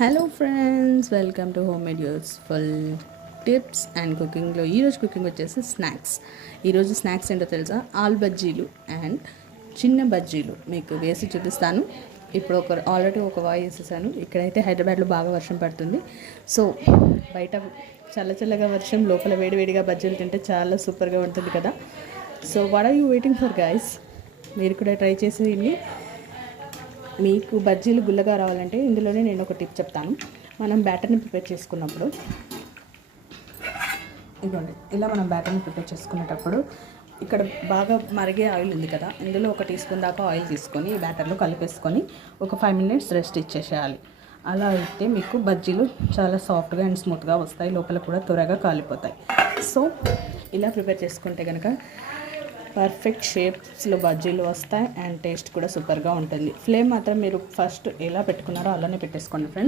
Hello friends, welcome to homemade useful tips and కుకింగ్లో ఈరోజు cooking వచ్చేసి snacks. ఈరోజు స్నాక్స్ ఏంటో తెలుసా? ఆలు బజ్జీలు అండ్ చిన్న బజ్జీలు మీకు వేసి చూపిస్తాను. ఇప్పుడు ఆల్రెడీ ఒక వాయి వేసేసాను. ఇక్కడైతే హైదరాబాద్లో బాగా వర్షం పడుతుంది. సో బయట చల్లగా వర్షం, లోపల వేడివేడిగా బజ్జీలు తింటే చాలా సూపర్గా ఉంటుంది కదా. So what are you waiting for guys? మీరు కూడా ట్రై చేసేయండి. మీకు బజ్జీలు గుల్లగా రావాలంటే ఇందులోనే నేను ఒక టిప్ చెప్తాను. మనం బ్యాటర్ని ప్రిపేర్ చేసుకున్నప్పుడు ఇదిగోండి, ఇలా మనం బ్యాటర్ని ప్రిపేర్ చేసుకునేటప్పుడు ఇక్కడ బాగా మరిగే ఆయిల్ ఉంది కదా, ఇందులో 1 టీ స్పూన్ దాకా ఆయిల్ తీసుకొని ఈ బ్యాటర్లో కలిపేసుకొని ఒక 5 మినిట్స్ రెస్ట్ ఇచ్చేసేయాలి. అలా అయితే మీకు బజ్జీలు చాలా సాఫ్ట్గా అండ్ స్మూత్గా వస్తాయి, లోపల కూడా త్వరగా కాలిపోతాయి. సో ఇలా ప్రిపేర్ చేసుకుంటే కనుక పర్ఫెక్ట్ షేప్స్లో బజ్జీలు వస్తాయి అండ్ టేస్ట్ కూడా సూపర్గా ఉంటుంది. ఫ్లేమ్ మాత్రం మీరు ఫస్ట్ ఎలా పెట్టుకున్నారో అలానే పెట్టేసుకోండి ఫ్రెండ్స్.